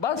بس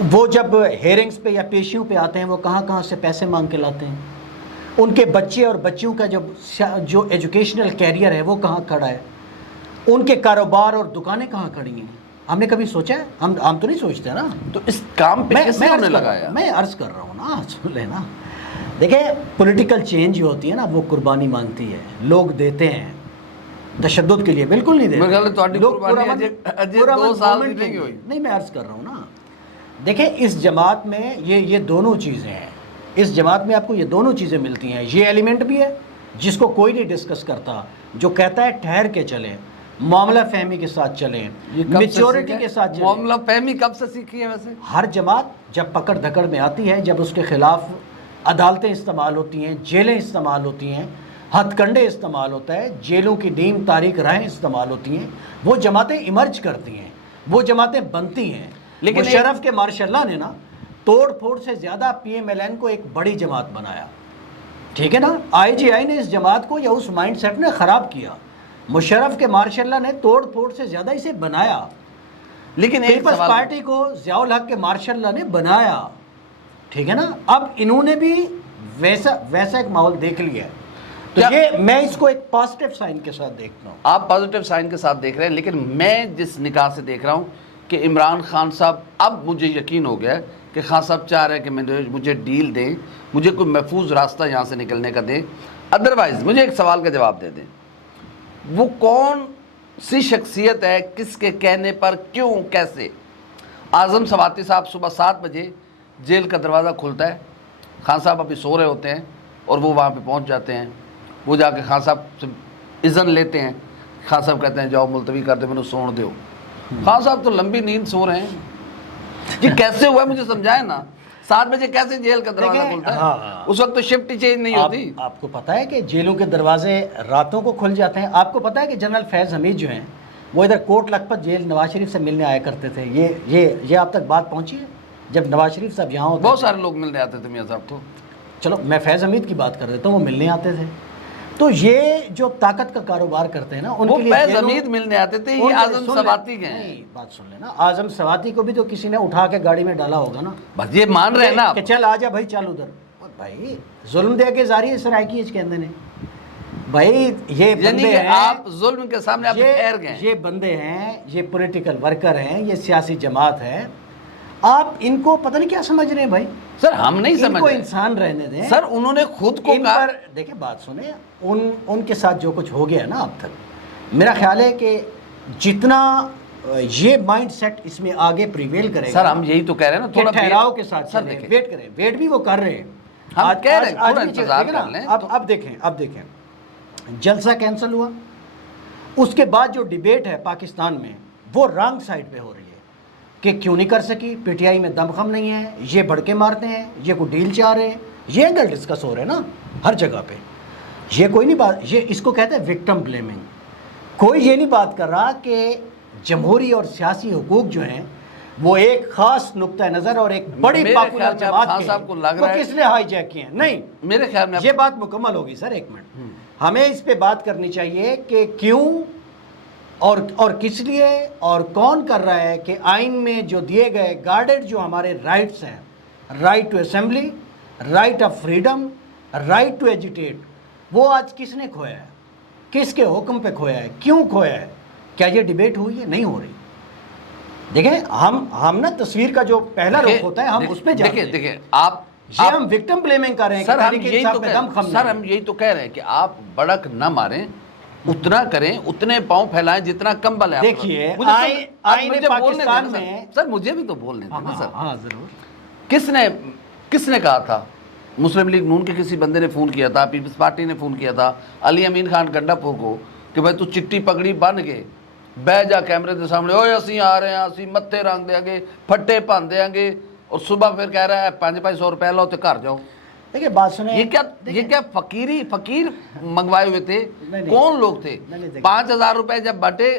وہ جب ہیئرنگز پہ یا پیشیوں پہ آتے ہیں وہ کہاں کہاں سے پیسے مانگ کے لاتے ہیں، ان کے بچے اور بچیوں کا جو ایجوکیشنل کیریئر ہے وہ کہاں کھڑا ہے، ان کے کاروبار اور دکانیں کہاں کھڑی ہیں. ہم نے کبھی سوچا ہے؟ ہم تو نہیں سوچتے نا. تو اس کام پہ کس نے انہیں لگایا؟ میں عرض کر رہا ہوں نا، سن لیں نا. دیکھیں پولیٹیکل چینج جو ہوتی ہے نا وہ قربانی مانگتی ہے، لوگ دیتے ہیں تشدد کے لیے بالکل نہیں دیتے. نہیں میں عرض کر رہا ہوں نا. دیکھیں اس جماعت میں یہ دونوں چیزیں ہیں. اس جماعت میں آپ کو یہ دونوں چیزیں ملتی ہیں. یہ ایلیمنٹ بھی ہے جس کو کوئی نہیں ڈسکس کرتا، جو کہتا ہے ٹھہر کے چلیں، معاملہ فہمی کے ساتھ چلیں، میچورٹی کے ساتھ چلیں. معاملہ فہمی کب سے سیکھی ہے ویسے؟ ہر جماعت جب پکڑ دھکڑ میں آتی ہے، جب اس کے خلاف عدالتیں استعمال ہوتی ہیں، جیلیں استعمال ہوتی ہیں، ہتھ کنڈے استعمال ہوتا ہے، جیلوں کی نیم تاریک راہیں استعمال ہوتی ہیں، وہ جماعتیں ایمرج کرتی ہیں، وہ جماعتیں بنتی ہیں. لیکن مشرف کے ماشاء اللہ نے نا توڑ پھوڑ سے زیادہ پی ایم ایل این کو ایک بڑی جماعت بنایا. ٹھیک ہے نا. آئی جی آئی نے اس جماعت کو یا اس مائنڈ سیٹ نے خراب کیا. مشرف کے ماشاء اللہ نے توڑ پھوڑ سے زیادہ اسے بنایا. لیکن پیپلز پارٹی کو ضیاء الحق کے ماشاء اللہ نے بنایا. ٹھیک ہے نا. اب انہوں نے بھی ویسا ایک ماحول دیکھ لیا ہے. تو یہ میں اس کو ایک پازیٹیو سائن کے ساتھ دیکھتا ہوں. آپ پازیٹیو سائن کے ساتھ دیکھ رہے ہیں، لیکن میں جس نگاہ سے دیکھ رہا ہوں کہ عمران خان صاحب، اب مجھے یقین ہو گیا کہ خان صاحب چاہ رہے ہیں کہ مجھے ڈیل دیں، مجھے کوئی محفوظ راستہ یہاں سے نکلنے کا دیں. ادروائز مجھے ایک سوال کا جواب دے دیں، وہ کون سی شخصیت ہے، کس کے کہنے پر، کیوں، کیسے؟ اعظم سواتی صاحب صبح 7 بجے جیل کا دروازہ کھلتا ہے، خان صاحب ابھی سو رہے ہوتے ہیں اور وہ وہاں پہ پہنچ جاتے ہیں. وہ جا کے خان صاحب سے اذن لیتے ہیں. خان صاحب کہتے ہیں جاؤ ملتوی کر دے، میں نے سوڑ دیو. خان صاحب تو لمبی نیند سو رہے ہیں. یہ کیسے ہوا مجھے سمجھائیں نا. 7 بجے کیسے جیل کا دروازہ کھلتا ہے؟ اس وقت تو شفٹ چینج نہیں ہوتی. آپ کو پتا ہے کہ جیلوں کے دروازے راتوں کو کھل جاتے ہیں. آپ کو پتا ہے کہ جنرل فیض حمید جو ہیں وہ ادھر کوٹ لکھپت جیل نواز شریف سے ملنے آیا کرتے تھے. یہ آپ تک بات پہنچی ہے؟ جب نواز شریف صاحب یہاں ہوتے بہت سارے لوگ ملنے آتے تھے میاں صاحب. تو چلو میں فیض حمید کی بات کر دیتا ہوں، وہ ملنے آتے تھے. تو یہ جو طاقت کا کاروبار کرتے ہیں نا، ان کے لیے فیض حمید ملنے آتے تھے. یہ اعظم سواتی کے ہیں. بات سن لینا، اعظم سواتی کو بھی تو کسی نے اٹھا کے گاڑی میں ڈالا ہوگا نا. بس یہ مان رہے ہیں نا کہ چل آجا بھائی چل ادھر. بھائی ظلم دے کے زاری سرائکی اس کے اندر نے. بھائی یہ بندے ہیں، آپ ظلم کے سامنے آپ ٹھہر گئے. یہ بندے ہیں، یہ پولیٹیکل ورکر ہیں، یہ سیاسی جماعت ہے. آپ ان کو پتہ نہیں کیا سمجھ رہے ہیں بھائی. سر ہم نہیں سمجھ رہے. انسان رہنے دیں سر. انہوں نے خود کو دیکھیں بات سنیں، ان کے ساتھ جو کچھ ہو گیا نا اب تک، میرا خیال ہے کہ جتنا یہ مائنڈ سیٹ اس میں آگے پریویل کرے گا. سر ہم یہی تو کہہ رہے ہیں نا، تھوڑا ٹھہراؤ کے ساتھ چلیں، ویٹ کریں. ویٹ بھی وہ کر رہے ہیں. ہم کہہ رہے ہیں تھوڑا انتظار کر لیں. اب دیکھیں جلسہ کینسل ہوا. اس کے بعد جو ڈیبیٹ ہے پاکستان میں وہ رانگ سائڈ پہ ہو رہی ہے کہ کیوں نہیں کر سکی، پی ٹی آئی میں دم خم نہیں ہے، یہ بڑکے مارتے ہیں، یہ کوئی ڈیل چاہ رہے ہیں. یہ اینگل ڈسکس ہو رہے ہیں نا ہر جگہ پہ. یہ کوئی نہیں بات، یہ اس کو کہتے ہیں وکٹم بلیمنگ. کوئی یہ نہیں بات کر رہا کہ جمہوری اور سیاسی حقوق جو ہیں وہ ایک خاص نقطہ نظر اور ایک بڑی پاپولر جماعت کے وہ کس نے ہائی جیک کیے ہیں. نہیں، میرے خیال میں یہ بات مکمل ہوگی سر. ایک منٹ، ہمیں اس پہ بات کرنی چاہیے کہ کیوں اور کس لیے اور کون کر رہا ہے کہ آئین میں جو دیے گئے گارڈڈ جو ہمارے رائٹس ہیں، right to assembly, right of freedom, right to agitate, وہ آج کس نے کھویا ہے، کس کے حکم پہ کھویا ہے، کیوں کھویا ہے؟ کیا یہ ڈیبیٹ ہوئی ہے؟ نہیں ہو رہی. دیکھیں ہم نا تصویر کا جو پہلا رخ ہوتا ہے ہم اس پہ جاتے ہیں. دیکھیں آپ ہم وکٹم بلیمنگ کر رہے ہیں. سر ہم یہی تو کہہ رہے ہیں کہ آپ بڑک نہ ماریں، اتنا کریں، اتنے پاؤں پھیلائیں جتنا کمبل ہے. دیکھیے آئین پاکستان میں، سر مجھے بھی تو بولنے دیں نا سر. ہاں ضرور. کس نے کہا تھا؟ مسلم لیگ نون کے کسی بندے نے فون کیا تھا، پیپلز پارٹی نے فون کیا تھا علی امین خان گنڈا پور کو کہ بھائی تو چٹی پگڑی بن کے بہ جا کیمرے کے سامنے، اوے اسی آ رہے ہیں، اسی متے رنگ دیں گے، پھٹے پان دیں گے، اور صبح پھر کہہ رہا ہے 500 روپے لاؤ تو گھر جاؤ. دیکھیں بات سنیں، یہ کیا فقیر منگوائے ہوئے تھے؟ کون لوگ تھے؟ 5000 روپے جب بٹے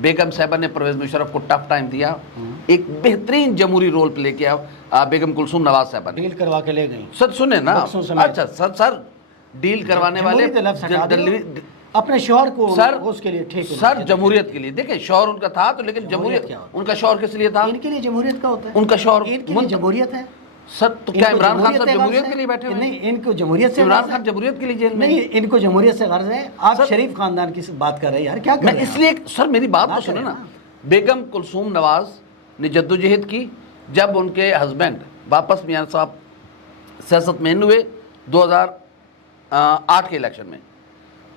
بیگم صاحبہ نے پرویز مشرف کو ٹف ٹائم دیا, ایک بہترین جمہوری رول پلے کیا بیگم کلثوم نواز صاحبہ نے. ڈیل کروا کے لے گئی. سر سنیں نا, بخشوں سمیت. اچھا سر ڈیل کروانے والے اپنے شوہر کو سر اس کے لیے ٹھیک سر جمہوریت کے لیے, دیکھیں شوہر ان کا تھا تو, لیکن جمہوریت ان کا شوہر کس لیے تھا؟ ان کے لیے جمہوریت کا ہوتا ہے, ان کا شوہر ان کے لیے جمہوریت ہے. سر تو کیا عمران خان صاحب جمہوریت کے لیے بیٹھے ہوئے ہیں؟ نہیں, ان کو جمہوریت سے عمران خان جمہوریت کے لیے جیل میں نہیں, ان کو جمہوریت سے غرض ہے. آپ شریف خاندان کی بات کر رہے ہیں یار, کیا میں اس لیے سر میری بات تو سنیں نا. بیگم کلثوم نواز نے جدوجہد کی, جب ان کے ہسبینڈ واپس میاں صاحب سیاست میں ہوئے 2008 کے الیکشن میں,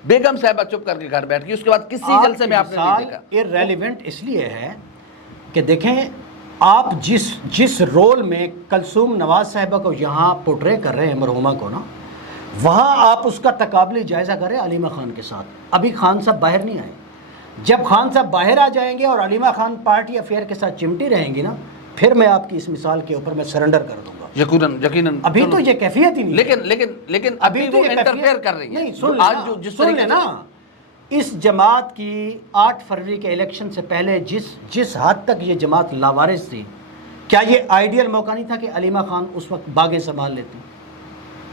بیگم صاحبہ چپ کر کے گھر بیٹھ گئی. اس کے بعد کسی جلسے میں آپ نے نہیں دیکھا. ارریلیونٹ اس لیے ہے کہ دیکھیں آپ جس رول میں کلثوم نواز صاحبہ کو یہاں پورٹرے کر رہے ہیں مرحومہ کو نا, وہاں آپ اس کا تقابلی جائزہ کریں علیمہ خان کے ساتھ. ابھی خان صاحب باہر نہیں آئے, جب خان صاحب باہر آ جائیں گے اور علیمہ خان پارٹی افیئر کے ساتھ چمٹی رہیں گی نا, پھر میں آپ کی اس مثال کے اوپر میں سرنڈر کر دوں گا. یقیناً ابھی تو یہ کیفیت ہی نہیں, لیکن ابھی وہ انٹرفیئر کر رہی ہیں. نہیں, سن لیں نا, اس جماعت کی 8 فروری کے الیکشن سے پہلے جس حد تک یہ جماعت لاوارث تھی, کیا یہ آئیڈیل موقع نہیں تھا کہ علیمہ خان اس وقت باغیں سنبھال لیتی؟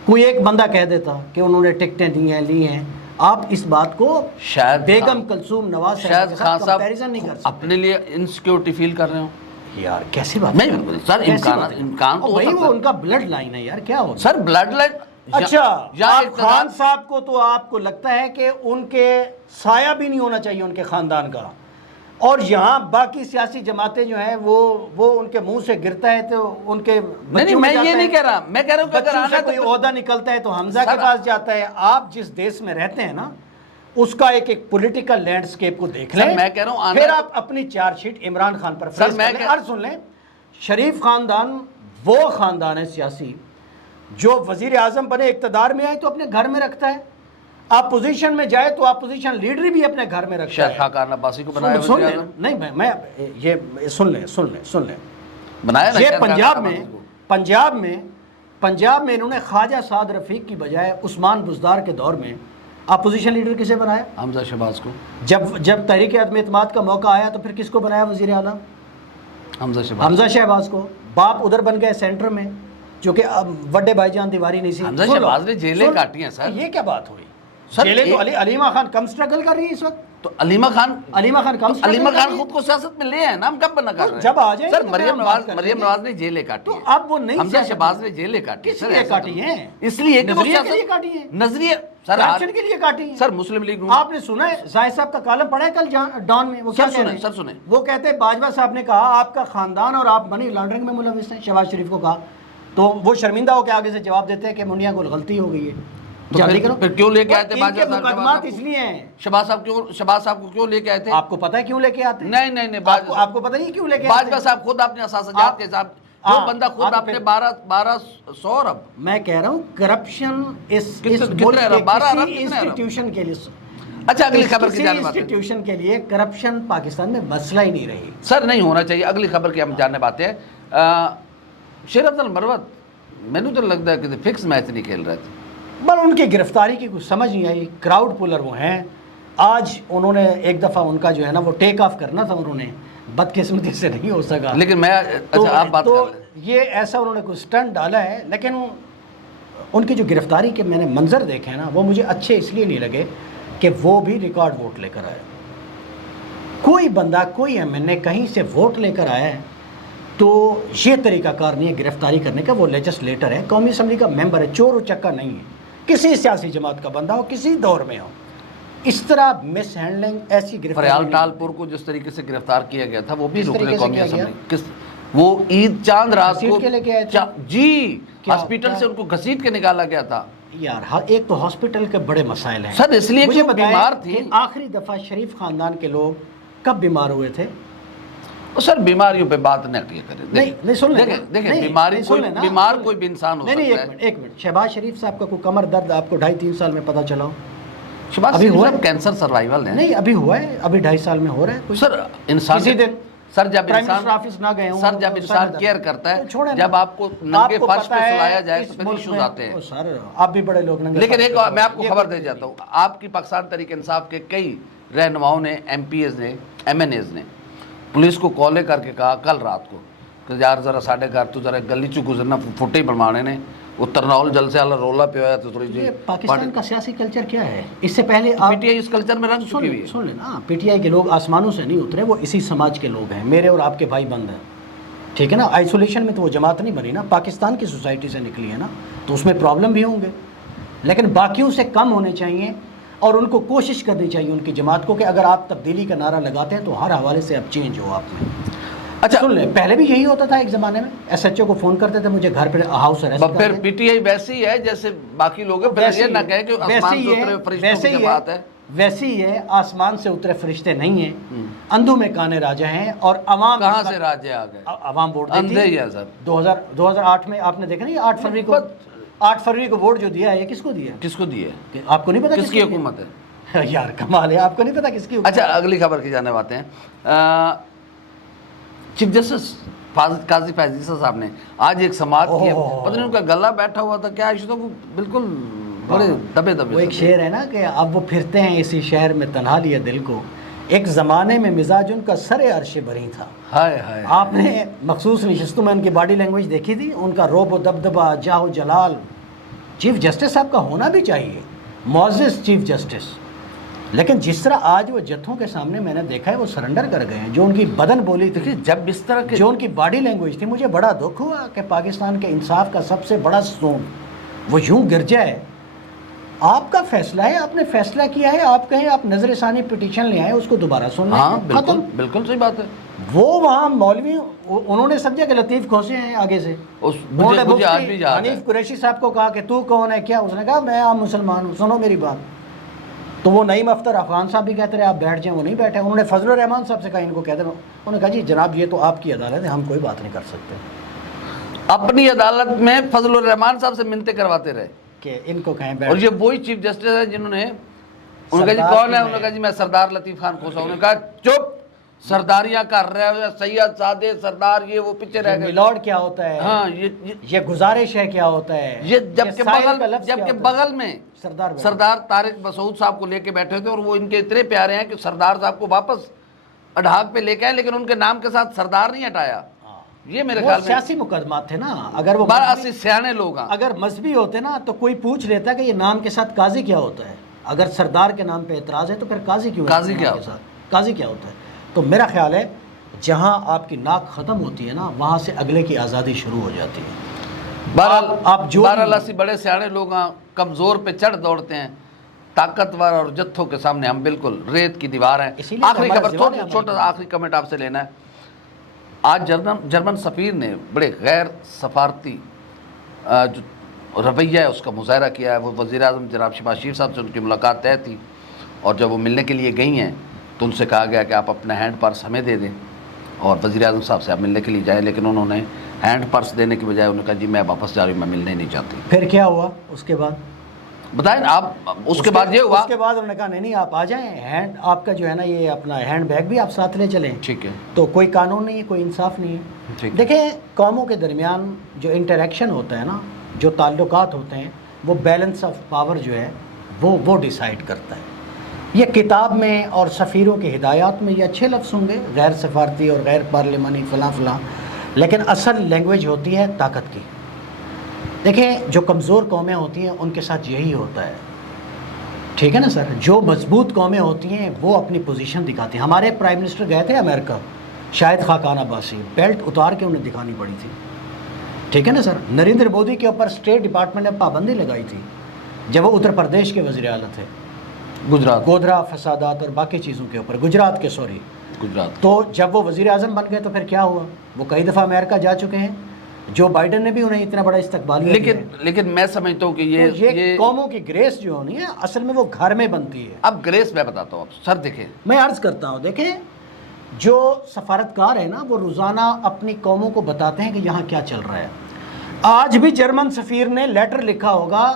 کوئی ایک بندہ کہہ دیتا کہ انہوں نے ٹکٹیں دی ہیں, لی ہیں. آپ اس بات کو شاید بیگم کلثوم نواز شاید خان صاحب نہیں کر سکتے. اپنے لیے انسیکیورٹی فیل کر رہے ہوں یار. کیسی بات نہیں سر, امکان تو بھائی وہ ان کا بلڈ لائن ہے یار, کیا ہوتا سر بلڈ لائن. اچھا, آپ خان صاحب کو تو آپ کو لگتا ہے کہ ان کے سایہ بھی نہیں ہونا چاہیے ان کے خاندان کا, اور یہاں باقی سیاسی جماعتیں جو ہیں وہ ان کے منہ سے گرتا ہے تو ان کے نہیں, میں یہ نہیں کہہ رہا, میں کہہ رہا ہوں کہ اگر آنا کوئی عہدہ نکلتا ہے تو حمزہ کے پاس جاتا ہے. آپ جس دیش میں رہتے ہیں نا, اس کا ایک پولیٹیکل لینڈسکیپ کو دیکھ لیں. میں کہہ رہا ہوں پھر آپ اپنی چارج شیٹ عمران خان پر فریز کریں. اور سن لیں, شریف خاندان وہ خاندان ہے سیاسی جو وزیر اعظم بنے, اقتدار میں آئے تو اپنے گھر میں رکھتا ہے, آپ پوزیشن میں جائے تو آپ پوزیشن لیڈر بھی اپنے گھر میں رکھتا ہے. شیخ خاقان عباسی کو بنایا وزیر اعظم. نہیں, میں یہ سن لیں بنایا نا, یہ پنجاب میں انہوں نے خواجہ سعد رفیق کی بجائے عثمان بزدار کے دور میں اپوزیشن لیڈر کسے بنایا؟ حمزہ شہباز کو. جب تحریک عدم اعتماد کا موقع آیا تو پھر کس کو بنایا وزیر اعظم؟ حمزہ شہباز کو. باپ ادھر بن گئے سینٹر میں, جو کہ وڈے بھائی جان تیواری نہیں سی. حمزہ شہباز نے جیلیں کاٹی ہیں سر. یہ کیا بات ہوئی؟ جیلیں تو علیمہ خان کم سٹرگل کر رہی ہے اس وقت. تو علیمہ خان علیمہ خان خود کو سیاست میں لے ہیں نا, ہم کب بنا کر رہے ہیں؟ جب آ جائیں سر مریم نواز نے جیلیں کاٹی ہیں, اب وہ نہیں. حمزہ شہباز نے جیلیں کاٹی کس لیے کاٹی ہیں؟ اس لیے کہ نظریے کے لیے کاٹی ہیں. نظریے سر کرپشن کے لیے کاٹی ہیں. سر مسلم لیگ آپ نے سنا ہے زاہد صاحب کا کالم پڑھا ہے کل ڈان میں؟ وہ کیا کہہ رہے ہیں؟ سر سنیں. وہ کہتے ہیں باجوہ صاحب نے کہا آپ کا خاندان اور آپ منی لانڈرنگ میں ملوث ہیں. شہباز شریف کو کہا تو وہ شرمندہ ہو کے آگے سے جواب دیتے ہیں کہ منیا کو غلطی ہو گئی ہے. پھر کیوں لے کے آئے تھے باجوہ صاحب؟ مقدمات اس لیے ہیں. شہباز صاحب کو کیوں لے کے آئے تھے؟ آپ کو پتہ ہے کیوں لے کے آتے ہیں؟ نہیں, آپ کو پتہ نہیں کیوں لے کے آتے ہیں؟ باجوہ صاحب خود اپنے اساسیات کے حساب, جو بندہ خود اپنے 1200 ارب. میں کہہ رہا ہوں کرپشن اس انسٹیٹیوشن کے لیے. اچھا اگلی خبر کی جانب آتے ہیں. انسٹیٹیوشن کے لیے کرپشن پاکستان میں مسئلہ ہی نہیں رہی. سر نہیں ہونا چاہیے. اگلی خبر کی ہم جاننے آتے ہیں. شیر افضل مروت مینو تو لگتا ہے کہ فکس میچ نہیں کھیل رہے تھے. بل ان کی گرفتاری کی کچھ سمجھ نہیں آئی. کراؤڈ پولر وہ ہیں. آج انہوں نے ایک دفعہ ان کا جو ہے نا وہ ٹیک آف کرنا تھا, انہوں نے بدقسمتی سے نہیں ہو سکا. لیکن میں اچھا آپ بات کر لیں. یہ ایسا انہوں نے کوئی سٹنٹ ڈالا ہے, لیکن ان کی جو گرفتاری کے میں نے منظر دیکھے ہیں نا, وہ مجھے اچھے اس لیے نہیں لگے کہ وہ بھی ریکارڈ ووٹ لے کر آئے. کوئی بندہ کوئی MNA کہیں سے ووٹ لے کر آیا ہے تو یہ طریقہ کار نہیں ہے گرفتاری کرنے کا. وہ لیجسلیٹر ہے, قومی اسمبلی کا ممبر ہے, چور و چکا نہیں ہے. کسی سیاسی جماعت کا بندہ ہو, کسی دور میں ہو, اس طرح مس ہینڈلنگ ایسی گرفتاری. فریال ٹالپور کو جس طریقے سے گرفتار کیا گیا تھا وہ بھی رکن قومی اسمبلی, وہ عید چاند رات کو جی ہاسپٹل سے ان کو گھسیٹ کے نکالا گیا تھا. یار ایک تو ہاسپٹل کے بڑے مسائل ہیں سر, اس لیے کہ بیمار تھی. آخری دفعہ شریف خاندان کے لوگ کب بیمار ہوئے تھے؟ سر بیماریوں پہ بات نہ کیا کریں. نہیں سن لیں, دیکھیں بیمار کوئی بھی انسان ہو سکتا ہے. ایک منٹ, شہباز شریف صاحب کا کوئی کمر درد آپ کو 2.5-3 سال میں پتہ چلا ہو؟ شہباز شریف صاحب کینسر سروائیول ہیں. نہیں ابھی ہوا ہے, ابھی 2.5 سال میں ہو رہا ہے. سر انسان کسی دن سر جب انسان کیئر کرتا ہے, جب آپ کو ننگے فرش پہ سلایا جائے تو پھر ایشوز آتے ہیں. سر آپ بھی بڑے لوگ ننگے. لیکن ایک میں آپ کو خبر دے جاتا ہوں, آپ کی پاکستان تحریک انصاف کے کئی رہنماؤں نے, ایم پی ایز نے, ایم این ایز نے پولیس کو کالیں کر کے کہا کل رات کو کہ یار ذرا ساڈے گھر تو ذرا گلی چ گزرنا, فٹے بنوانے نے, وہ ترنول جلسے والا رولا پہ ہوا تو تھوڑی سی. پاکستان کا سیاسی کلچر کیا ہے؟ اس سے پہلے P T I us culture میں رنگ چکی ہوئی ہے. سن لینا, پی ٹی آئی کے لوگ آسمانوں سے نہیں اترے, وہ اسی سماج کے لوگ ہیں, میرے اور آپ کے بھائی بند ہیں, ٹھیک ہے نا. آئسولیشن میں تو وہ جماعت نہیں بنی نا, پاکستان کی سوسائٹی سے نکلی ہے نا, تو اس میں پرابلم بھی ہوں گے, لیکن باقیوں سے کم ہونے چاہیے, اور ان کو کوشش کرنی چاہیے ان کی جماعت کو کہ اگر آپ تبدیلی کا نعرہ لگاتے ہیں تو ہر حوالے سے اب چینج ہو آپ میں. اچھا سن لیں, پہلے بھی یہی ہوتا تھا ایک زمانے میں, ایس ایچ او کو فون کرتے تھے مجھے گھر پہ ہاؤس ارسٹ کر دیں. پھر پی ٹی آئی ویسی ہے جیسے باقی لوگ ہیں, پھر یہ نہ کہیں کہ آسمان سے اترے فرشتوں کی بات ہے. ویسے ہی ہے, آسمان سے اترے فرشتے نہیں ہیں, اندھوں میں کانے راجہ ہیں, اور عوام کہاں سے راجے آ گئے, عوام ووٹ دیتی اندھے ہی ہے سر. 2008 میں آپ نے دیکھا نہیں, 8 فروری کو ووٹ جو دیا ہے یہ کس کو دیا ہے؟ کس کو دیے, آپ کو نہیں پتا کس کی حکومت ہے؟ یار کمال ہے, آپ کو نہیں پتا کس کی. اچھا اگلی خبر کی جانے آتے ہیں. چیف جسٹس قاضی فیض عیسیٰ صاحب نے آج ایک سماعت کی, پتہ نہیں ان کا گلا بیٹھا ہوا تھا کیا ایشو تھا, وہ بالکل بڑے دبے دبے. وہ ایک شعر ہے نا کہ اب وہ پھرتے ہیں اسی شہر میں تنہا لیا دل کو, ایک زمانے میں مزاج ان کا سر عرش بری تھا. ہائے ہائے, آپ نے مخصوص نشستوں میں ان کی باڈی لینگویج دیکھی تھی, ان کا روب و دبدبا, جاہ و جلال. چیف جسٹس صاحب کا ہونا بھی چاہیے, معزز چیف جسٹس, لیکن جس طرح آج وہ جتھوں کے سامنے میں نے دیکھا ہے وہ سرنڈر کر گئے ہیں. جو ان کی بدن بولی تھی, جب اس طرح کے جو ان کی باڈی لینگویج تھی, مجھے بڑا دکھ ہوا کہ پاکستان کے انصاف کا سب سے بڑا ستون وہ یوں گر جائے. آپ کا فیصلہ ہے, آپ نے فیصلہ کیا ہے, آپ کہیں آپ نظر ثانی پٹیشن لے آئے, اس کو دوبارہ سن لیں. ہاں بالکل بالکل صحیح بات ہے. وہ وہاں مولوی انہوں نے سمجھا کہ لطیف کھوسے ہیں آگے سے. مجھے آج بھی یاد ہے, حنیف قریشی صاحب کو کہا کہ تو کون ہے کیا, اس نے کہا میں عام مسلمان ہوں, سنو میری بات. تو وہ نعیم اختر افغان صاحب بھی کہتے رہے آپ بیٹھ جائیں, وہ نہیں بیٹھے. انہوں نے فضل الرحمان صاحب سے کہا ان کو کہتے ہیں, انہوں نے کہا جی جناب یہ تو آپ کی عدالت ہے, ہم کوئی بات نہیں کر سکتے. اپنی عدالت میں فضل الرحمان صاحب سے منتیں کرواتے رہے کہ ان کو کہیں بیٹھ. اور یہ وہی چیف جسٹس ہے جنہوں نے, انہوں نے کہا جی کون ہے, انہوں نے کہا جی میں سردار لطیف خان کھوسا. انہوں نے کہا چپ, سرداریاں کر رہے ہو, سید سادے سردار, یہ وہ پیچھے رہ گئے. میلارڈ کیا ہوتا ہے, ہاں یہ گزارش ہے کیا ہوتا ہے, یہ جبکہ بغل میں سردار طارق مسعود صاحب کو لے کے بیٹھے تھے, اور وہ ان کے اتنے پیارے ہیں کہ سردار صاحب کو واپس اڈھاگ پہ لے کے آئے, لیکن ان کے نام کے ساتھ سردار نہیں ہٹایا. یہ میرے خیال میں سیاسی مقدمات تھے نا. اگر وہ سیانے لوگ اگر مذہبی ہوتے نا تو کوئی پوچھ لیتا کہ یہ نام کے ساتھ قاضی کیا ہوتا ہے. اگر سردار کے نام پہ اعتراض ہے تو پھر قاضی کیوں, قاضی کیا ہوتا ہے, قاضی کیا ہوتا ہے. تو میرا خیال ہے جہاں آپ کی ناک ختم ہوتی ہے نا, وہاں سے اگلے کی آزادی شروع ہو جاتی ہے. بہرحال ایسی بڑے سیانے لوگ کمزور پہ چڑھ دوڑتے ہیں, طاقتور اور جتھوں کے سامنے ہم بالکل ریت کی دیوار ہیں. آخری خبر, چھوٹا سا آخری کمنٹ آپ سے لینا ہے. آج جرمن سفیر نے بڑے غیر سفارتی جو رویہ ہے اس کا مظاہرہ کیا ہے. وہ وزیر اعظم جناب شہباز شریف صاحب سے ان کی ملاقات طے تھی, اور جب وہ ملنے کے لیے گئی ہیں تو ان سے کہا گیا کہ آپ اپنا ہینڈ پرس ہمیں دے دیں, اور وزیر اعظم صاحب سے آپ ملنے کے لیے جائیں. لیکن انہوں نے ہینڈ پرس دینے کی بجائے انہوں نے کہا جی میں واپس جا رہی ہوں, میں ملنے نہیں چاہتی. پھر کیا ہوا اس کے بعد بتائیں آپ. اس کے بعد یہ ہوا, اس کے بعد انہوں نے کہا نہیں آپ آ جائیں, ہینڈ آپ کا جو ہے نا یہ اپنا ہینڈ بیگ بھی آپ ساتھ لے چلیں. ٹھیک ہے, تو کوئی قانون نہیں ہے, کوئی انصاف نہیں ہے. دیکھیں قوموں کے درمیان جو انٹریکشن ہوتا ہے نا, جو تعلقات ہوتے ہیں, وہ بیلنس آف پاور جو ہے وہ ڈیسائیڈ کرتا ہے. یہ کتاب میں اور سفیروں کی ہدایات میں یہ اچھے لفظ ہوں گے, غیر سفارتی اور غیر پارلیمانی فلاں فلاں, لیکن اصل لینگویج ہوتی ہے طاقت کی. دیکھیں جو کمزور قومیں ہوتی ہیں ان کے ساتھ یہی ہوتا ہے, ٹھیک ہے نا سر. جو مضبوط قومیں ہوتی ہیں وہ اپنی پوزیشن دکھاتی ہیں. ہمارے پرائم منسٹر گئے تھے امریکہ, شاہد خاقان عباسی, بیلٹ اتار کے انہیں دکھانی پڑی تھی, ٹھیک ہے نا سر. نریندر مودی کے اوپر اسٹیٹ ڈپارٹمنٹ نے پابندی لگائی تھی جب وہ اتر پردیش کے وزیر اعلیٰ تھے, گودرا فسادات اور باقی چیزوں کے اوپر, گجرات. تو جب وہ وزیر اعظم بن گئے تو پھر کیا ہوا, وہ کئی دفعہ امریکہ جا چکے ہیں. جو بائیڈن نے بھی انہیں اتنا بڑا استقبال دیا. لیکن میں سمجھتا ہوں کہ یہ قوموں کی گریس جو ہونی ہے اصل میں وہ گھر میں بنتی ہے. اب گریس میں بتاتا ہوں آپ سر, دیکھیں میں عرض کرتا ہوں, دیکھیں جو سفارتکار ہے نا وہ روزانہ اپنی قوموں کو بتاتے ہیں کہ یہاں کیا چل رہا ہے. آج بھی جرمن سفیر نے لیٹر لکھا ہوگا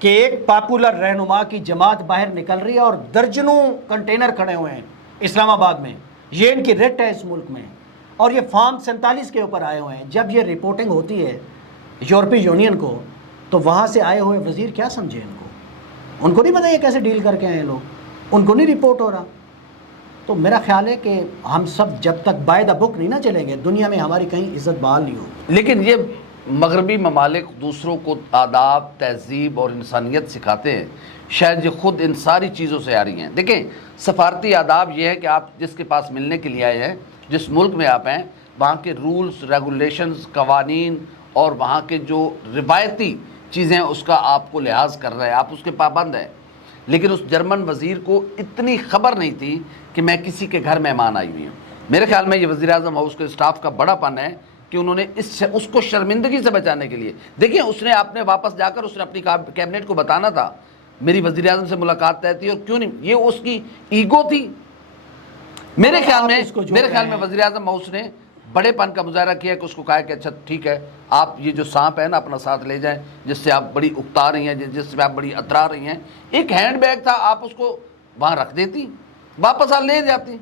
کہ ایک پاپولر رہنما کی جماعت باہر نکل رہی ہے اور درجنوں کنٹینر کھڑے ہوئے ہیں اسلام آباد میں. یہ ان کی ریٹ ہے اس ملک میں, اور یہ فارم 47 کے اوپر آئے ہوئے ہیں. جب یہ رپورٹنگ ہوتی ہے یورپی یونین کو تو وہاں سے آئے ہوئے وزیر کیا سمجھے ان کو نہیں پتا یہ کیسے ڈیل کر کے آئے لوگ, ان کو نہیں رپورٹ ہو رہا. تو میرا خیال ہے کہ ہم سب جب تک بائی دا بک نہیں نہ چلیں گے دنیا میں ہماری کہیں عزت بحال نہیں ہوگی. لیکن یہ مغربی ممالک دوسروں کو آداب، تہذیب اور انسانیت سکھاتے ہیں، شاید یہ خود ان ساری چیزوں سے آ رہی ہیں. دیکھیں سفارتی آداب یہ ہے کہ آپ جس کے پاس ملنے کے لیے آئے ہیں، جس ملک میں آپ ہیں، وہاں کے رولز، ریگولیشنز، قوانین اور وہاں کے جو روایتی چیزیں اس کا آپ کو لحاظ کر رہے ہیں، آپ اس کے پابند ہیں. لیکن اس جرمن وزیر کو اتنی خبر نہیں تھی کہ میں کسی کے گھر مہمان آئی ہوئی ہوں. میرے خیال میں یہ وزیر اعظم ہاؤس کے اسٹاف کا بڑا پن ہے کہ انہوں نے اس کو شرمندگی سے بچانے کے لیے، دیکھیں اس نے آپ نے واپس جا کر اس نے اپنی کیبنٹ کو بتانا تھا میری وزیر اعظم سے ملاقات طے تھی، اور کیوں نہیں، یہ اس کی ایگو تھی. میرے خیال میں وزیر اعظم ہاؤس نے بڑے پن کا مظاہرہ کیا کہ اس کو کہا کہ اچھا ٹھیک ہے، آپ یہ جو سانپ ہے نا اپنا ساتھ لے جائیں، جس سے آپ بڑی اکتا رہی ہیں، جس سے آپ بڑی اترا رہی ہیں. ایک ہینڈ بیگ تھا، آپ اس کو وہاں رکھ دیتی، واپس آپ لے جاتی.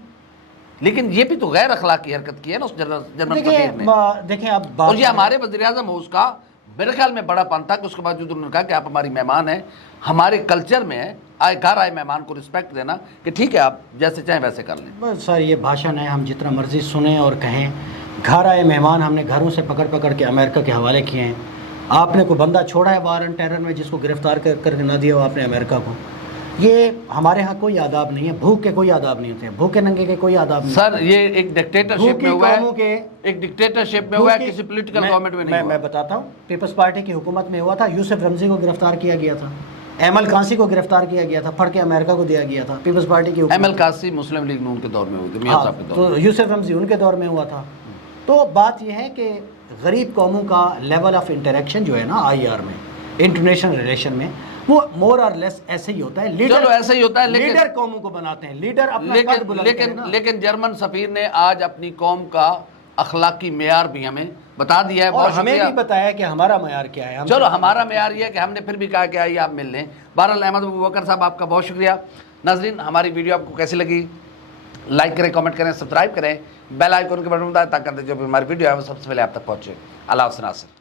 لیکن یہ بھی تو غیر اخلاقی حرکت کی ہے نا اس جنرل سفیر نے. دیکھیں اب اور یہ ہمارے وزیر اعظم ہاؤس کا میرے خیال میں بڑا پن تھا کہ اس کے باوجود انہوں نے کہا کہ آپ ہماری مہمان ہیں، ہمارے کلچر میں ہے گھر آئے مہمان کو رسپیکٹ دینا، کہ ٹھیک ہے آپ جیسے چاہیں ویسے کر لیں. بس سر یہ بھاشن ہے، ہم جتنا مرضی سنیں اور کہیں. گھر آئے مہمان ہم نے گھروں سے پکڑ پکڑ کے امریکہ کے حوالے کیے ہیں. آپ نے کوئی بندہ چھوڑا ہے وار اینڈ ٹیرر میں جس کو گرفتار کر کے نہ دیا ہو آپ نے امریکہ کو. یہ ہمارے ہاں کوئی آداب نہیں ہے، بھوک کے کوئی آداب نہیں ہوتے ہیں، بھوکے ننگے کے کوئی آداب نہیں. سر یہ ایک ڈکٹیٹرشپ میں ہوا ہے، ایک ڈکٹیٹرشپ میں ہوا ہے، کسی پولیٹیکل گورنمنٹ میں نہیں ہوا. میں بتاتا ہوں، پیپلز پارٹی کی حکومت میں ہوا تھا. یوسف رمزی کو گرفتار کیا گیا تھا، ایمل قاسی کو گرفتار کیا گیا تھا، پھڑ کے امریکہ کو دیا گیا تھا. پیپلز پارٹی کی ایمل قاسی مسلم لیگ نون کے دور میں ہوئی تھی، میاں صاحب کے دور میں. تو یوسف رمزی ان کے دور میں ہوا تھا. تو بات یہ ہے کہ غریب قوموں کا لیول آف انٹریکشن جو ہے نا آئی آر میں، انٹرنیشنل ریلیشن میں، وہ مور اور لیس ایسے ہی ہوتا ہے. چلو ایسے ہی ہوتا ہے، لیڈر قوموں کو بناتے ہیں، لیڈر اپنا قد بلند کریں نا. لیکن جرمن سفیر نے آج اپنی قوم کا اخلاقی معیار بھی ہمیں بتا دیا ہے. اور بہت ہمیں شکریہ. بھی بتایا کہ ہمارا معیار کیا ہے. چلو ہمارا معیار یہ ہے کہ ہم نے پھر بھی کہا کہ آئیے آپ مل لیں. بہرحال احمد ابوبکر صاحب آپ کا بہت شکریہ. ناظرین ہماری ویڈیو آپ کو کیسی لگی؟ لائک کریں، کامنٹ کریں، سبسکرائب کریں، بیل آئیکن کے بٹن دبائیں تاکہ جو بھی ہماری ویڈیو ہے وہ سب سے پہلے آپ تک پہنچے. اللہ حافظ ناصر.